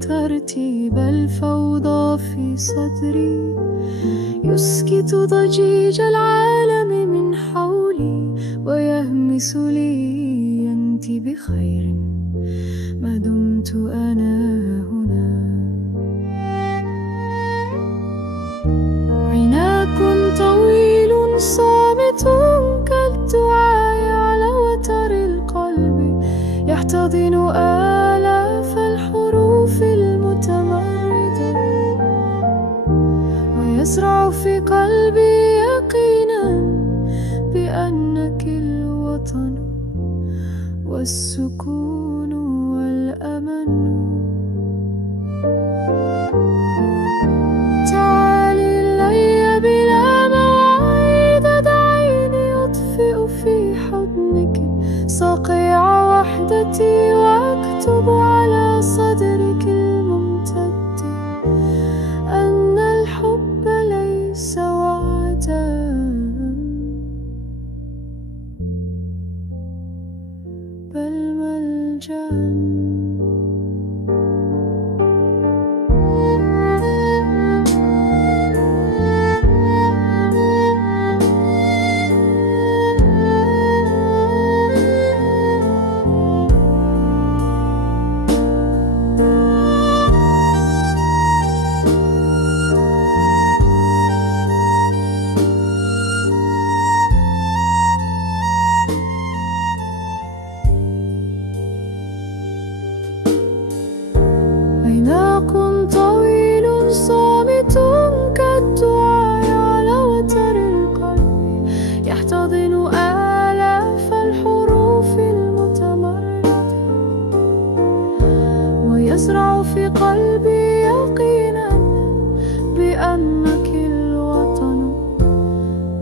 ترتيب الفوضى في صدري، يسكت ضجيج العالم من حولي، ويهمس لي أنت بخير ما دمت أنا هنا. عناق طويل صامت كالدعاء على وتر القلب، يحتضن آلاف الحروف المتمردة، ويزرع في قلبي يقينا بأنك الوطن والسكون والأمن. تعالي إلي بلا مواعيد، دعيني أطفئ في حضنك صقيع وحدتي، وأكتب على صدرك الممتد أن الحب ليس وعدا بل ملجأ. عناق طويل صامت كالدعاء على وتر القلب، يحتضن آلاف الحروف المتمردة، ويزرع في قلبي يقينا بأنك الوطن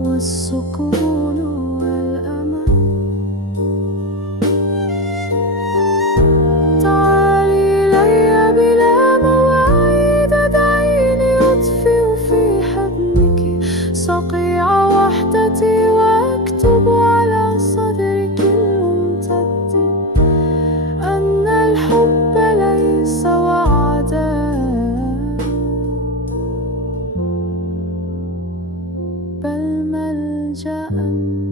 والسكون والأمان. تعالي إلي بلا مواعيد، دعيني أطفئ في حضنك صقيع وحدتي، وأكتب على صدرك الممتد أن الحب ليس وعدا بل ملجأ.